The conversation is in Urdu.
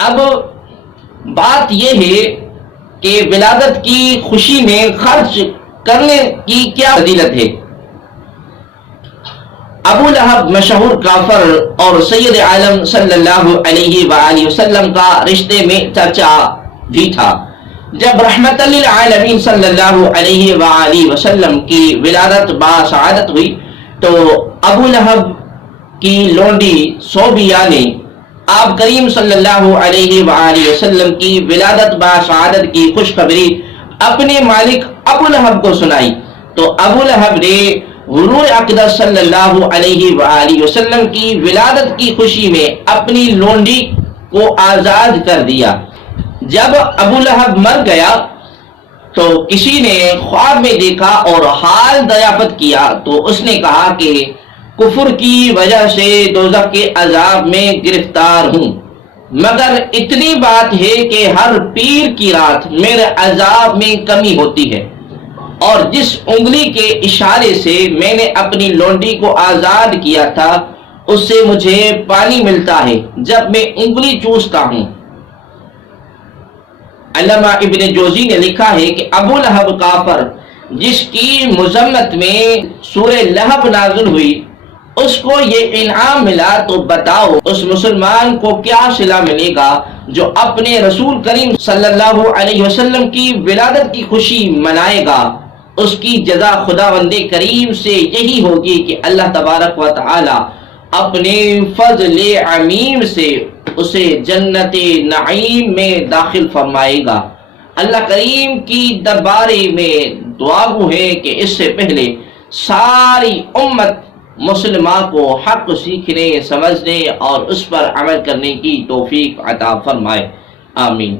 اب بات یہ ہے کہ ولادت کی خوشی میں خرچ کرنے کی کیا فضیلت ہے؟ ابو لہب مشہور کافر اور سید عالم صلی اللہ علیہ وآلہ وسلم کا رشتے میں چچا بھی تھا۔ جب رحمت للعالمین صلی اللہ علیہ وآلہ وسلم کی ولادت باسعادت ہوئی تو ابو لہب کی لونڈی صوبیہ نے آپ کریم صلی اللہ علیہ وآلہ وسلم کی ولادت باسعادت کی خوشخبری اپنے مالک ابو لہب کو سنائی تو ابو لہب نے حضور اقدس صلی اللہ علیہ وآلہ وسلم کی ولادت کی خوشی میں اپنی لونڈی کو آزاد کر دیا۔ جب ابو لہب مر گیا تو کسی نے خواب میں دیکھا اور حال دریافت کیا تو اس نے کہا کہ کفر کی وجہ سے دوزخ کے عذاب میں گرفتار ہوں، مگر اتنی بات ہے کہ ہر پیر کی رات میرے عذاب میں کمی ہوتی ہے، اور جس انگلی کے اشارے سے میں نے اپنی لونڈی کو آزاد کیا تھا اس سے مجھے پانی ملتا ہے جب میں انگلی چوستا ہوں۔ علامہ ابن جوزی نے لکھا ہے کہ ابو لہب کافر جس کی مذمت میں سورہ لہب نازل ہوئی اس کو یہ انعام ملا، تو بتاؤ اس مسلمان کو کیا صلہ ملے گا جو اپنے رسول کریم صلی اللہ علیہ وسلم کی ولادت کی خوشی منائے گا۔ اس کی جزا خداوند کریم سے یہی ہوگی کہ اللہ تبارک و تعالی اپنے فضل عمیم سے اسے جنت نعیم میں داخل فرمائے گا۔ اللہ کریم کی دربارے میں دعا گو ہے کہ اس سے پہلے ساری امت مسلمہ کو حق سیکھنے، سمجھنے اور اس پر عمل کرنے کی توفیق عطا فرمائے، آمین۔